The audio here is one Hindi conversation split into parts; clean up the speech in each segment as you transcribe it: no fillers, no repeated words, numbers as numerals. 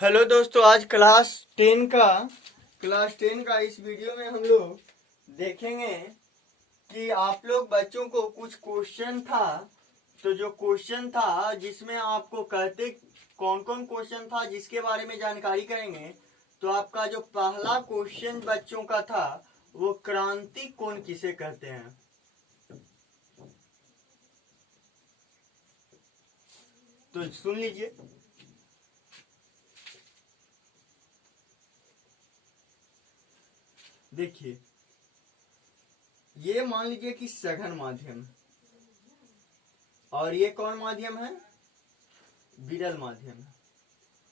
हेलो दोस्तों, आज क्लास टेन का इस वीडियो में हम लोग देखेंगे कि आप लोग बच्चों को कुछ क्वेश्चन था। तो जो क्वेश्चन था जिसमें आपको कहते कौन कौन क्वेश्चन था जिसके बारे में जानकारी करेंगे। तो आपका जो पहला क्वेश्चन बच्चों का था वो क्रांति कोण किसे कहते हैं। तो सुन लीजिए। देखिए, ये मान लीजिए कि सघन माध्यम, और ये कौन माध्यम है? विरल माध्यम।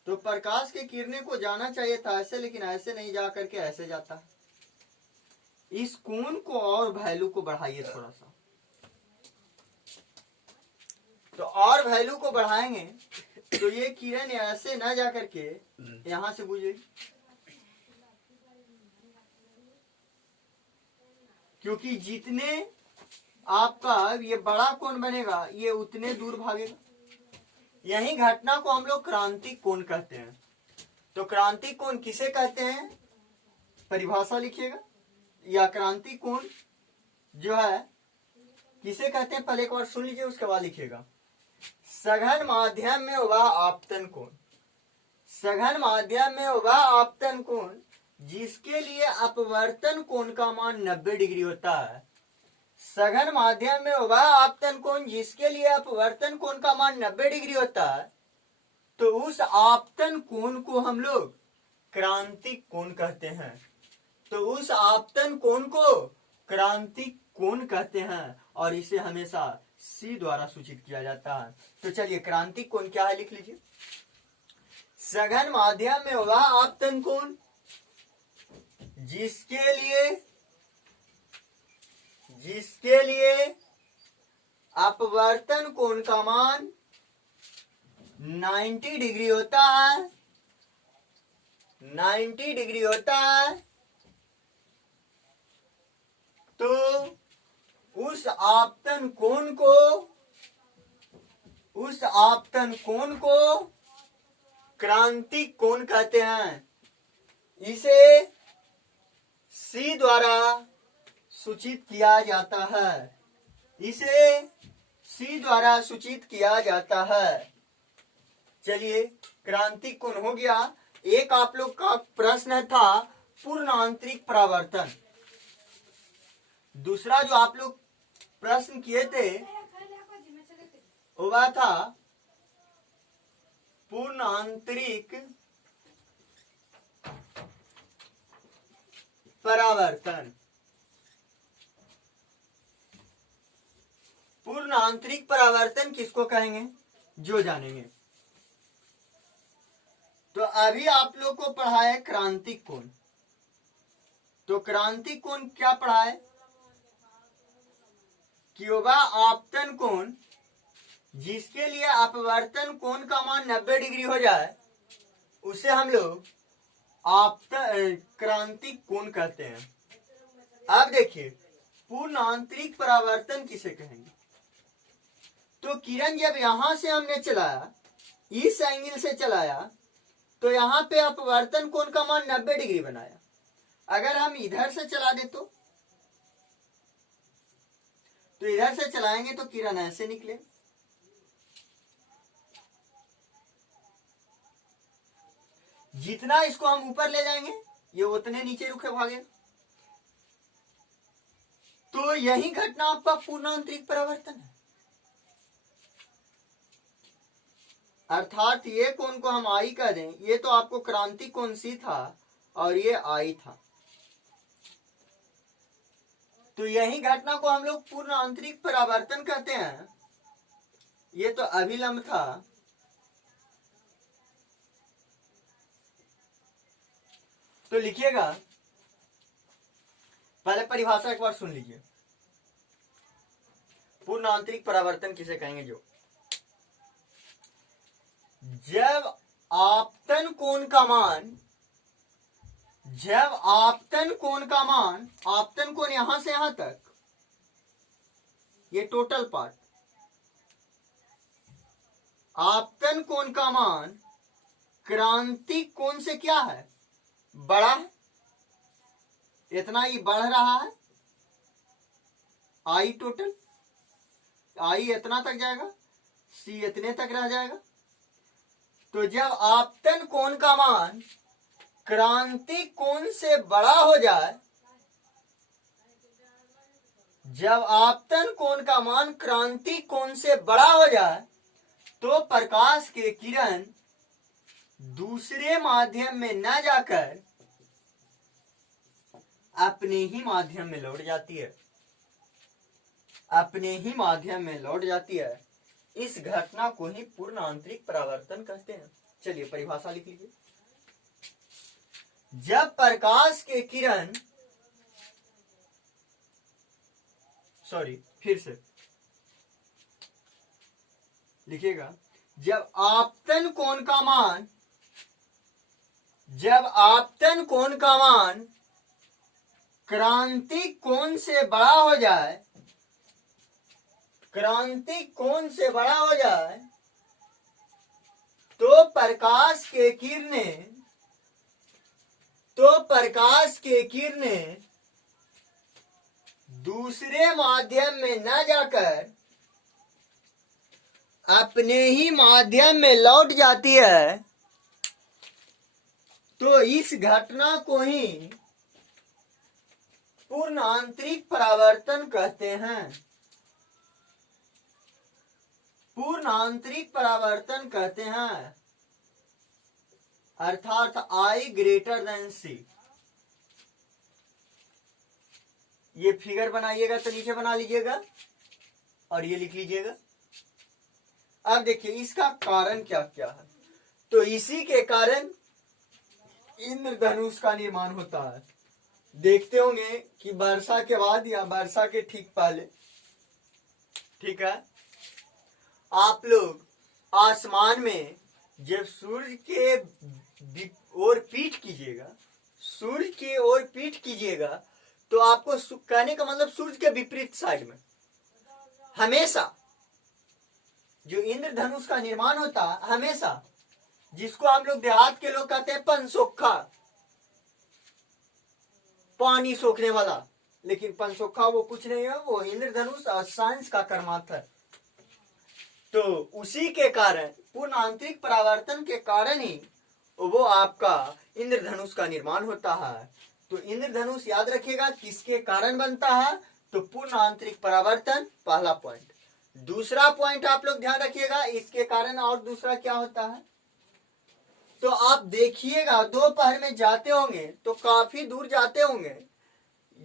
तो प्रकाश की किरणें को जाना चाहिए था ऐसे, लेकिन ऐसे नहीं जा करके ऐसे जाता है। इस कोण को और वैल्यू को बढ़ाइए थोड़ा सा। तो और वैल्यू को बढ़ाएंगे तो ये किरण ऐसे ना जा करके यहां से गुजरेगी, क्योंकि जितने आपका ये बड़ा कोण बनेगा ये उतने दूर भागेगा। यही घटना को हम लोग क्रांतिक कोण कहते हैं। तो क्रांतिक कोण किसे कहते हैं, परिभाषा लिखिएगा। या क्रांतिक कोण जो है किसे कहते हैं, पहले एक बार सुन लीजिए, उसके बाद लिखिएगा। सघन माध्यम में वह आपतन कोण, सघन माध्यम में वह आपतन कोण जिसके लिए अपवर्तन कोण का मान 90 डिग्री होता है। सघन माध्यम में वह आपतन कोण जिसके लिए अपवर्तन कोण का मान 90 डिग्री होता है। तो उस आपतन कोण को हम लोग क्रांतिक कोण कहते हैं। तो उस आपतन कोण को क्रांतिक कोण कहते हैं और इसे हमेशा सी द्वारा सूचित किया जाता है। तो चलिए, क्रांतिक कोण क्या है लिख लीजिए। सघन माध्यम में वह आपतन कोण जिसके लिए अपवर्तन कोण का मान 90 डिग्री होता है, 90 डिग्री होता है। तो उस आपतन कोण को क्रांतिक कोण कहते हैं। इसे सी द्वारा सूचित किया जाता है, इसे सी द्वारा सूचित किया जाता है। चलिए, क्रांतिक कोण हो गया। एक आप लोग का प्रश्न था पूर्ण आंतरिक परावर्तन। दूसरा जो आप लोग प्रश्न किए थे वह था पूर्ण आंतरिक परावर्तन। पूर्ण आंतरिक परावर्तन किसको कहेंगे, जो जानेंगे। तो अभी आप लोग को पढ़ा है क्रांतिक कोण। तो क्रांतिक कोण क्या पढ़ा है कि वह आपतन कोण जिसके लिए अपवर्तन कोण का मान 90 डिग्री हो जाए उसे हम लोग क्रांतिक कोण कहते हैं। अब देखिए, पूर्ण आंतरिक परावर्तन किसे कहेंगे। तो किरण जब यहां से हमने चलाया, इस एंगल से चलाया, तो यहां पे अपवर्तन कोण का मान 90 डिग्री बनाया। अगर हम इधर से चला दे तो इधर से चलाएंगे तो किरण ऐसे निकले। जितना इसको हम ऊपर ले जाएंगे ये उतने नीचे रुके भागे। तो यही घटना आपका पूर्ण आंतरिक परावर्तन है। अर्थात ये कोण को हम आई कह दें, ये तो आपको क्रांतिक कोण सी था और ये आई था। तो यही घटना को हम लोग पूर्ण आंतरिक परावर्तन कहते हैं। ये तो अभिलंब था। तो लिखिएगा, पहले परिभाषा एक बार सुन लीजिए। पूर्ण आंतरिक परावर्तन किसे कहेंगे, जब आपतन कोण का मान आपतन कोण यहां से यहां तक, ये टोटल पार्ट, आपतन कोण का मान क्रांतिक कोण से क्या है, बड़ा है, इतना ही बढ़ रहा है, आई टोटल, आई इतना तक जाएगा, सी इतने तक रह जाएगा। तो जब आपतन कोण का मान क्रांतिक कोण से बड़ा हो जाए, जब आपतन कोण का मान क्रांतिक कोण से बड़ा हो जाए, तो प्रकाश के किरण दूसरे माध्यम में न जाकर अपने ही माध्यम में लौट जाती है, अपने ही माध्यम में लौट जाती है। इस घटना को ही पूर्ण आंतरिक परावर्तन कहते हैं। चलिए परिभाषा लिख लीजिए। जब प्रकाश के किरण, फिर से लिखिएगा, जब आपतन कोण का मान, जब आपतन कोण का मान क्रांतिक कोण से बड़ा हो जाए, क्रांतिक कोण से बड़ा हो जाए, तो प्रकाश के किरणें, तो प्रकाश के किरणें दूसरे माध्यम में न जाकर अपने ही माध्यम में लौट जाती है। तो इस घटना को ही पूर्ण आंतरिक परावर्तन कहते हैं, पूर्ण आंतरिक परावर्तन कहते हैं, अर्थात आई ग्रेटर देन सी। ये फिगर बनाइएगा तो नीचे बना लीजिएगा और ये लिख लीजिएगा। अब देखिए इसका कारण क्या क्या है। तो इसी के कारण इंद्रधनुष का निर्माण होता है। देखते होंगे कि वर्षा के बाद या वर्षा के ठीक पहले, ठीक है, आप लोग आसमान में जब सूर्य के ओर पीठ कीजिएगा, सूर्य की ओर पीठ कीजिएगा, तो आपको कहने का मतलब सूर्य के विपरीत साइड में हमेशा जो इंद्रधनुष का निर्माण होता है, हमेशा, जिसको हम लोग देहात के लोग कहते हैं पनसोखा, पानी सोखने वाला, लेकिन पनसोखा वो कुछ नहीं है, वो इंद्रधनुष और साइंस का कर्मार्थ है। तो उसी के कारण, पूर्ण आंतरिक परावर्तन के कारण ही वो आपका इंद्रधनुष का निर्माण होता है। तो इंद्रधनुष याद रखिएगा किसके कारण बनता है, तो पूर्ण आंतरिक परावर्तन, पहला पॉइंट। दूसरा पॉइंट आप लोग ध्यान रखिएगा इसके कारण और दूसरा क्या होता है। तो आप देखिएगा दोपहर में जाते होंगे तो काफी दूर जाते होंगे,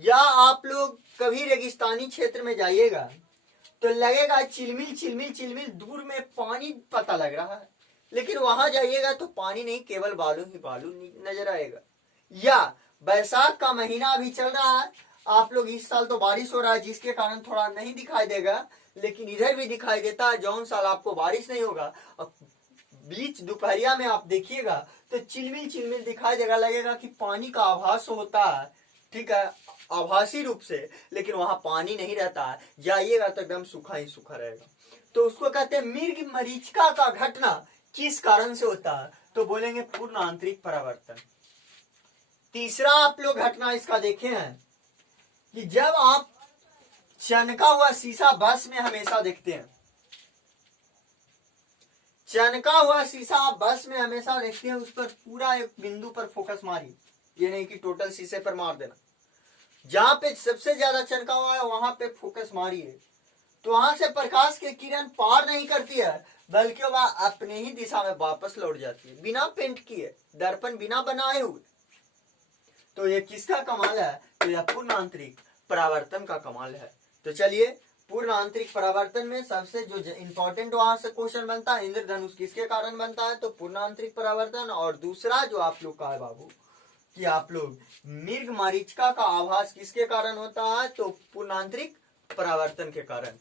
या आप लोग कभी रेगिस्तानी क्षेत्र में जाइएगा तो लगेगा चिलमिल चिलमिल चिलमिल, दूर में पानी पता लग रहा है, लेकिन वहां जाइएगा तो पानी नहीं, केवल बालू ही बालू नजर आएगा। या बैसाख का महीना अभी चल रहा है, आप लोग इस साल तो बारिश हो रहा है जिसके कारण थोड़ा नहीं दिखाई देगा, लेकिन इधर भी दिखाई देता है। जौन साल आपको बारिश नहीं होगा, बीच दोपहरिया में आप देखिएगा तो चिलमिल चिलमिल दिखाई देगा, लगेगा कि पानी का आभास होता है, ठीक है, आभासी रूप से, लेकिन वहां पानी नहीं रहता है। जाइएगा तो एकदम सूखा ही सूखा रहेगा। तो उसको कहते हैं मृग मरीचिका का घटना किस कारण से होता है, तो बोलेंगे पूर्ण आंतरिक परावर्तन। तीसरा आप लोग घटना इसका देखे हैं कि जब आप चनका हुआ शीशा बस में हमेशा देखते हैं, चनका हुआ शीशा आप बस में हमेशा देखते हैं, उस पर पूरा एक बिंदु पर फोकस मारिए, ये नहीं कि टोटल शीशे पर मार देना। जहां पे सबसे ज्यादा चनका हुआ है वहां पे फोकस मारिए, तो वहां से प्रकाश की किरण पार नहीं करती है, बल्कि वह अपने ही दिशा में वापस लौट जाती है, बिना पेंट किए, दर्पण बिना बनाए हुए। तो ये किसका कमाल है, तो यह पूर्ण आंतरिक परावर्तन का कमाल है। तो चलिए, पूर्ण आंतरिक परावर्तन में सबसे जो इंपॉर्टेंट वहां से क्वेश्चन बनता है, इंद्रधनुष किसके कारण बनता है, तो पूर्ण आंतरिक परावर्तन। और दूसरा जो आप लोग का है बाबू कि आप लोग मृग मरीचिका का आभास किसके कारण होता है, तो पूर्ण आंतरिक परावर्तन के कारण।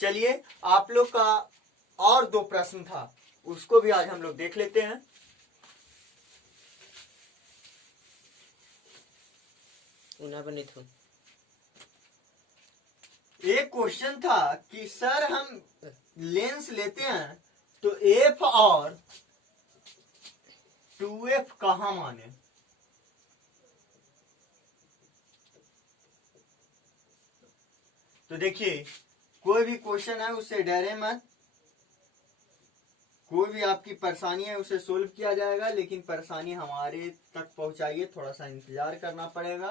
चलिए, आप लोग का और दो प्रश्न था, उसको भी आज हम लोग देख लेते हैं। एक क्वेश्चन था कि सर हम लेंस लेते हैं तो एफ और 2f कहाँ माने। तो देखिए कोई भी क्वेश्चन है उससे डरे मत, कोई भी आपकी परेशानी है उसे सोल्व किया जाएगा, लेकिन परेशानी हमारे तक पहुंचाइए, थोड़ा सा इंतजार करना पड़ेगा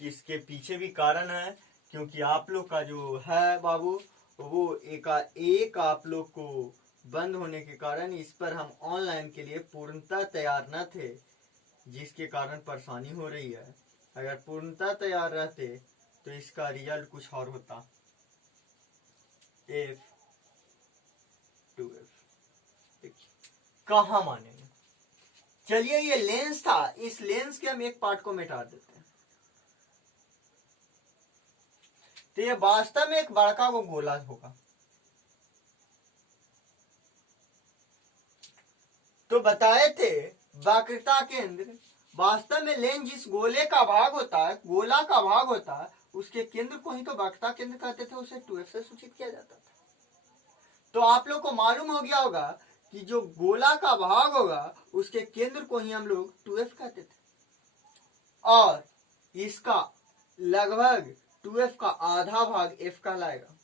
कि इसके पीछे भी कारण है, क्योंकि आप लोग का जो है बाबू वो एक आप लोग को बंद होने के कारण इस पर हम ऑनलाइन के लिए पूर्णतः तैयार न थे, जिसके कारण परेशानी हो रही है। अगर पूर्णतः तैयार रहते तो इसका रिजल्ट कुछ और होता। F 2F कहाँ मानेंगे। चलिए ये लेंस था, इस लेंस के हम एक पार्ट को मिटा देते हैं। तो ये वास्तव में एक बड़का वो गोला होगा। तो बताए थे वक्रता केंद्र, वास्तव में लेंस जिस गोले का भाग होता है, गोला का भाग होता है, उसके केंद्र को ही तो वक्रता केंद्र कहते थे, उसे 2f से सूचित किया जाता था। तो आप लोग को मालूम हो गया होगा कि जो गोला का भाग होगा उसके केंद्र को ही हम लोग 2f कहते थे, और इसका लगभग 2f का आधा भाग f कहलाएगा।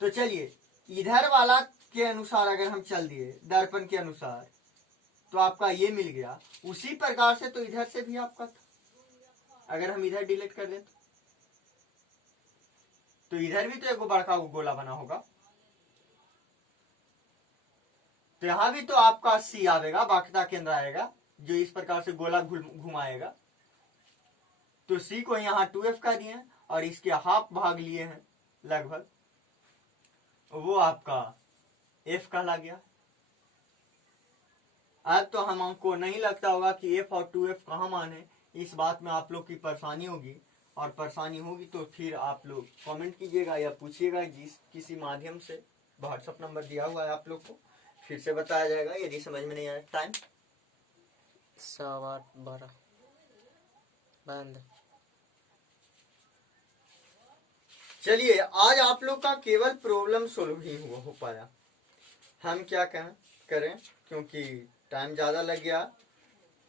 तो चलिए इधर वाला के अनुसार अगर हम चल दिए दर्पण के अनुसार तो आपका ये मिल गया, उसी प्रकार से तो इधर से भी आपका था। अगर हम इधर डिलीट कर दें तो इधर भी तो एक बड़का गोला बना होगा, तो यहां भी तो आपका C आएगा, वक्रता केंद्र आएगा जो इस प्रकार से गोला घुमाएगा। तो C को यहाँ 2f कर दिए और इसके हाफ भाग लिए हैं लगभग, वो आपका f कहला गया। अब तो हमको नहीं लगता होगा कि f और 2f कहाँ माने, इस बात में आप लोग की परेशानी होगी, और परेशानी होगी तो फिर आप लोग कमेंट कीजिएगा या पूछिएगा, जिस किसी माध्यम से व्हाट्सएप नंबर दिया हुआ है आप लोग को, फिर से बताया जाएगा यदि समझ में नहीं आया। टाइम 8:12 बंद। चलिए आज आप लोग का केवल प्रॉब्लम सोल्व ही हो पाया। हम क्या करें, क्योंकि टाइम ज्यादा लग गया,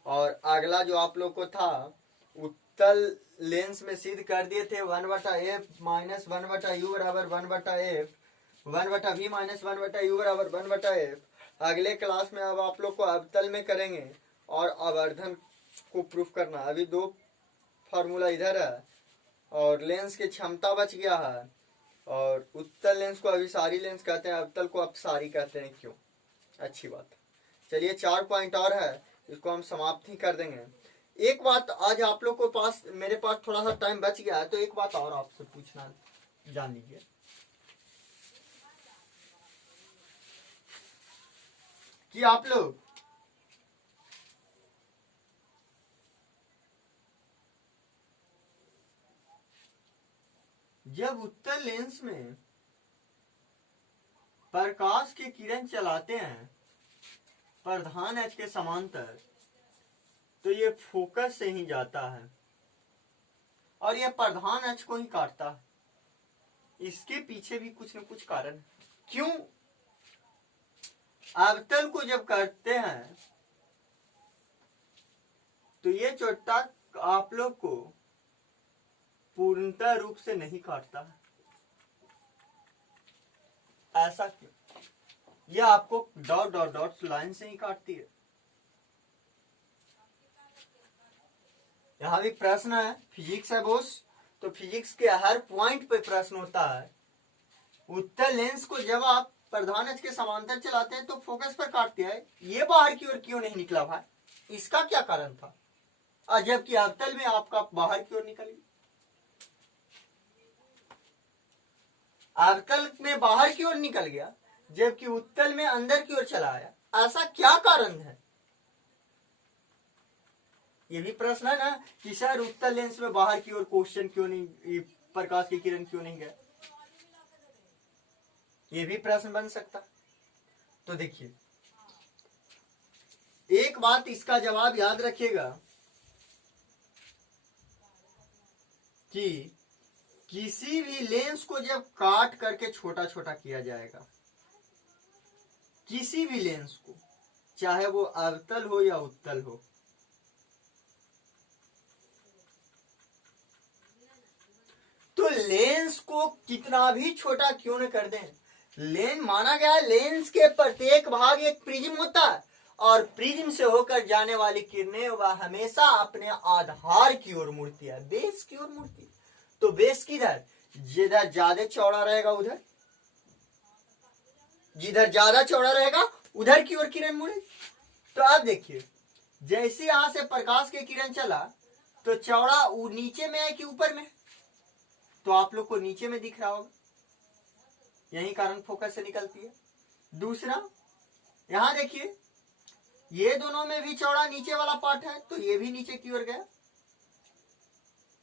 और अगला जो आप लोग को था उत्तल लेंस में सिद्ध कर दिए थे 1/f माइनस 1/u बराबर 1/f, 1/v माइनस 1/u बराबर 1/f। अगले क्लास में अब आप लोग को अवतल में करेंगे और आवर्धन को प्रूफ करना। अभी दो फार्मूला इधर है और लेंस की क्षमता बच गया है, और उत्तल लेंस को अभिसारी लेंस कहते हैं, अवतल को अपसारी कहते हैं। क्यों? अच्छी बात। चलिए 4 पॉइंट और है, इसको हम समाप्त ही कर देंगे। एक बात आज आप लोग को पास, मेरे पास थोड़ा सा टाइम बच गया है, तो एक बात और आपसे पूछना जान लीजिए कि आप लोग जब उत्तल लेंस में प्रकाश की किरण चलाते हैं प्रधान अक्ष के समांतर, तो ये फोकस से ही जाता है और ये प्रधान अक्ष को ही काटता है। इसके पीछे भी कुछ न कुछ कारण है। क्यों? अवतल को जब करते हैं तो ये चोटा आप लोग को पूर्णतः रूप से नहीं काटता है। ऐसा क्यों? यह आपको डॉट डॉट डॉट लाइन से ही काटती है। यहां भी प्रश्न है, फिजिक्स है बोस, तो फिजिक्स के हर पॉइंट पे प्रश्न होता है। उत्तल लेंस को जब आप प्रधान अक्ष के समांतर चलाते हैं तो फोकस पर काटते हैं, ये बाहर की ओर क्यों नहीं निकला भाई? इसका क्या कारण था? और जबकि अवतल में आपका बाहर की ओर निकल गया, अवतल में बाहर की ओर निकल गया जबकि उत्तल में अंदर की ओर चला आया। ऐसा क्या कारण है? ये भी प्रश्न है ना कि सर उत्तल लेंस में बाहर की ओर क्वेश्चन क्यों नहीं, प्रकाश की किरण क्यों नहीं गया? ये भी प्रश्न बन सकता। तो देखिए एक बात, इसका जवाब याद रखिएगा कि किसी भी लेंस को जब काट करके छोटा छोटा किया जाएगा, किसी भी लेंस को, चाहे वो अवतल हो या उत्तल हो। तो लेंस को कितना भी छोटा क्यों न कर दें, लेंस माना गया लेंस के प्रत्येक भाग एक प्रिज्म होता है और प्रिज्म से होकर जाने वाली किरणें वह हमेशा अपने आधार की ओर मुड़ती है, बेस की ओर मुड़ती है। तो बेस किधर, जिधर ज्यादा चौड़ा रहेगा उधर, जिधर ज्यादा चौड़ा रहेगा उधर की ओर किरण मुड़ेगी। तो अब देखिए जैसे यहां से प्रकाश की किरण चला तो चौड़ा नीचे में है कि ऊपर में, तो आप लोग को नीचे में दिख रहा होगा, यही कारण फोकस से निकलती है। दूसरा यहां देखिए ये दोनों में भी चौड़ा नीचे वाला पार्ट है तो ये भी नीचे की ओर गया।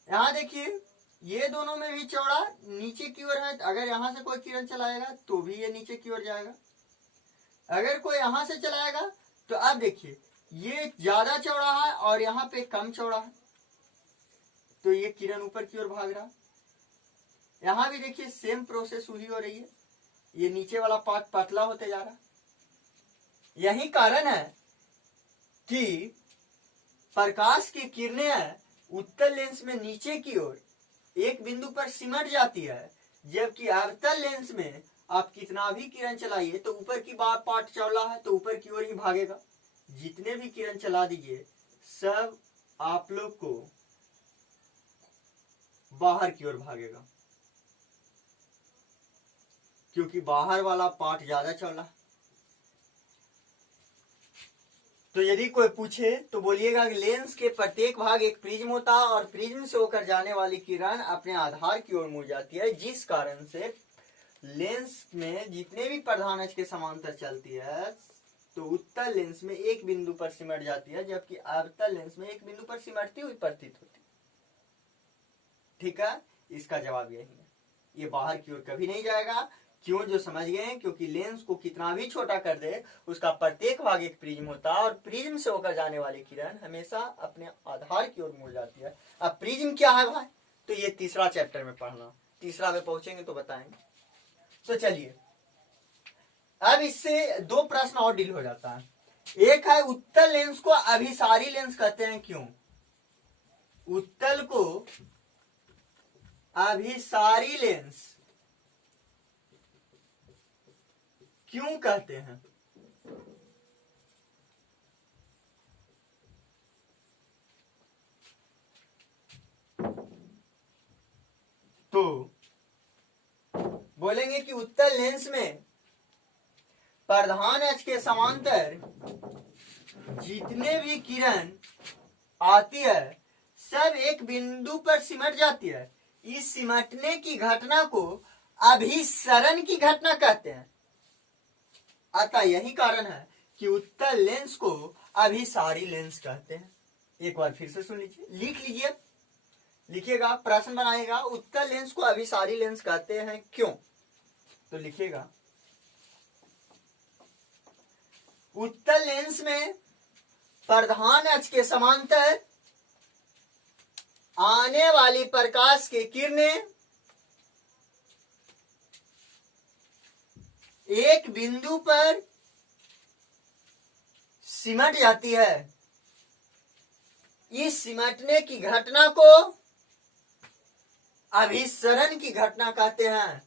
यहां देखिए ये दोनों में भी चौड़ा नीचे की ओर है, अगर यहां से कोई किरण चलाएगा तो भी ये नीचे की ओर जाएगा। अगर कोई यहां से चलाएगा तो अब देखिए ये ज्यादा चौड़ा है और यहाँ पे कम चौड़ा है, तो ये किरण ऊपर की ओर भाग रहा है। यहां भी देखिए सेम प्रोसेस हुई हो रही है, ये नीचे वाला पार्ट पतला होते जा रहा है। यही कारण है कि प्रकाश की किरणें उत्तल लेंस में नीचे की ओर एक बिंदु पर सिमट जाती है, जबकि अवतल लेंस में आप कितना भी किरण चलाइए तो ऊपर की बार पार्ट चौड़ा है तो ऊपर की ओर ही भागेगा। जितने भी किरण चला दीजिए सब आप लोग को बाहर की ओर भागेगा, क्योंकि बाहर वाला पार्ट ज्यादा चौड़ा। तो यदि कोई पूछे तो बोलिएगा कि लेंस के प्रत्येक भाग एक प्रिज्म होता है और प्रिज्म से होकर जाने वाली किरण अपने आधार की ओर मुड़ जाती है, जिस कारण से लेंस में जितने भी प्रधान अक्ष के समांतर चलती है तो उत्तल लेंस में एक बिंदु पर सिमट जाती है, जबकि अवतल लेंस में एक बिंदु पर सिमटती हुई प्रतीत होती है। ठीक है, इसका जवाब यही है, ये बाहर की ओर कभी नहीं जाएगा। क्यों, जो समझ गए हैं, क्योंकि लेंस को कितना भी छोटा कर दे उसका प्रत्येक भाग एक प्रिज्म होता है और प्रिज्म से होकर जाने वाली किरण हमेशा अपने आधार की ओर मुड़ जाती है। अब प्रिज्म क्या है भाई, तो ये तीसरा चैप्टर में पढ़ना, तीसरा में पहुंचेंगे तो बताएंगे। तो चलिए अब इससे दो प्रश्न और डील हो जाता है। एक है उत्तल लेंस को अभिसारी लेंस कहते हैं क्यों, उत्तल को अभिसारी लेंस क्यों कहते हैं। तो बोलेंगे कि उत्तल लेंस में प्रधान अक्ष के समांतर जितने भी किरण आती है सब एक बिंदु पर सिमट जाती है। इस सिमटने की घटना को अभिसरण की घटना कहते हैं। अतः यही कारण है कि उत्तल लेंस को अभिसारी लेंस कहते हैं। एक बार फिर से सुन लीजिए, लिख लीजिए, लिखिएगा, प्रश्न बनाएगा, उत्तल लेंस को अभिसारी लेंस कहते हैं क्यों। तो लिखिएगा, उत्तल लेंस में प्रधान अक्ष के समांतर आने वाली प्रकाश की किरणें एक बिंदु पर सिमट जाती है। इस सिमटने की घटना को अभिसरण की घटना कहते हैं।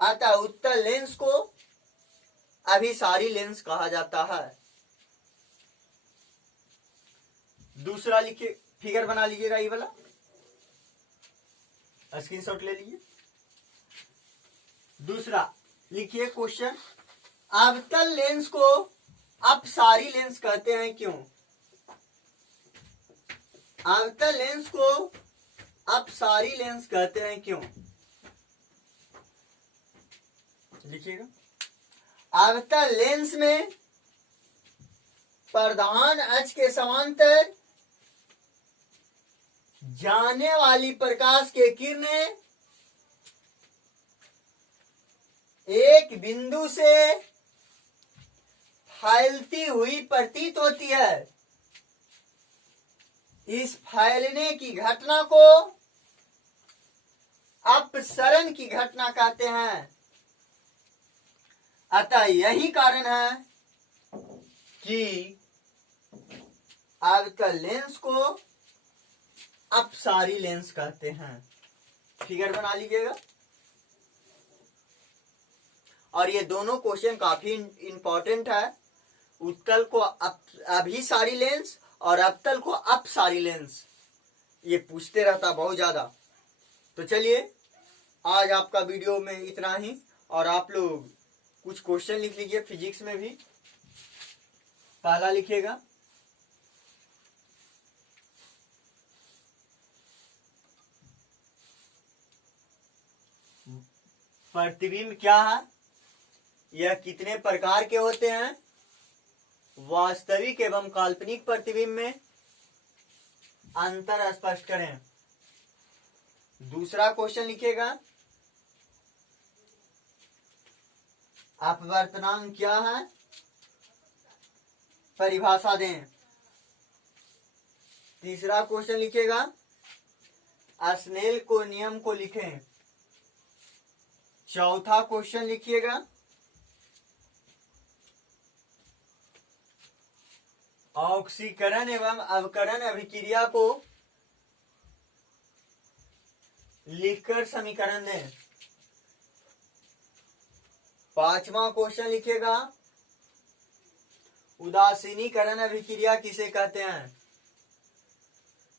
अतः उत्तल लेंस को अभिसारी लेंस कहा जाता है। दूसरा लिखिए, फिगर बना लीजिएगा, ये वाला स्क्रीनशॉट ले लीजिए। दूसरा लिखिए क्वेश्चन, अवतल लेंस को अपसारी लेंस कहते हैं क्यों। अवतल लेंस को अपसारी लेंस कहते हैं क्यों, लिखिएगा। अवतल लेंस में प्रधान अक्ष के समांतर जाने वाली प्रकाश के किरणें एक बिंदु से फैलती हुई प्रतीत होती है। इस फैलने की घटना को अपसरण की घटना कहते हैं। अतः यही कारण है कि अवतल लेंस को अपसारी लेंस कहते हैं। फिगर बना लीजिएगा। और ये दोनों क्वेश्चन काफी इंपॉर्टेंट है। उत्तल को अभिसारी लेंस और अवतल को अपसारी लेंस, ये पूछते रहता बहुत ज्यादा। तो चलिए आज आपका वीडियो में इतना ही, और आप लोग कुछ क्वेश्चन लिख लीजिए फिजिक्स में भी। पहला लिखिएगा, प्रतिबिंब क्या है, यह कितने प्रकार के होते हैं, वास्तविक एवं काल्पनिक प्रतिबिंब में अंतर स्पष्ट करें। दूसरा क्वेश्चन लिखिएगा, अपवर्तनांक क्या है, परिभाषा दें। तीसरा क्वेश्चन लिखिएगा, स्नेल को नियम को लिखें। चौथा क्वेश्चन लिखिएगा, ऑक्सीकरण एवं अवकरण अभिक्रिया को लिखकर समीकरण दें। पांचवा क्वेश्चन लिखिएगा, उदासीनीकरण अभिक्रिया किसे कहते हैं।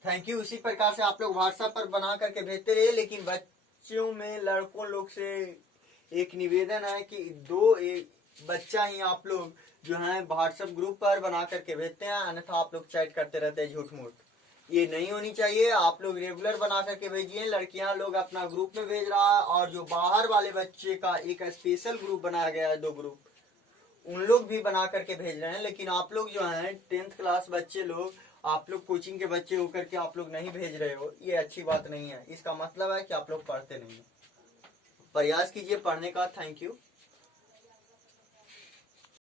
Thank you. इसी प्रकार से आप लोग व्हाट्सएप पर बना करके भेजते रहिए, लेकिन बच्चों में लड़कों लोग से एक निवेदन है कि एक बच्चा ही आप लोग जो है व्हाट्सएप ग्रुप पर बना करके भेजते हैं, अन्यथा आप लोग चैट करते रहते हैं झूठ मूठ। ये नहीं होनी चाहिए। आप लोग रेगुलर बना करके भेजिए। लड़कियां लोग अपना ग्रुप में भेज रहा है, और जो बाहर वाले बच्चे का एक स्पेशल ग्रुप बनाया गया है, 2 ग्रुप, उन लोग भी बना करके भेज रहे हैं। लेकिन आप लोग जो है 10th क्लास बच्चे लोग, आप लोग कोचिंग के बच्चे होकर के आप लोग नहीं भेज रहे हो, ये अच्छी बात नहीं है। इसका मतलब है कि आप लोग पढ़ते नहीं हो। प्रयास कीजिए पढ़ने का। Thank you.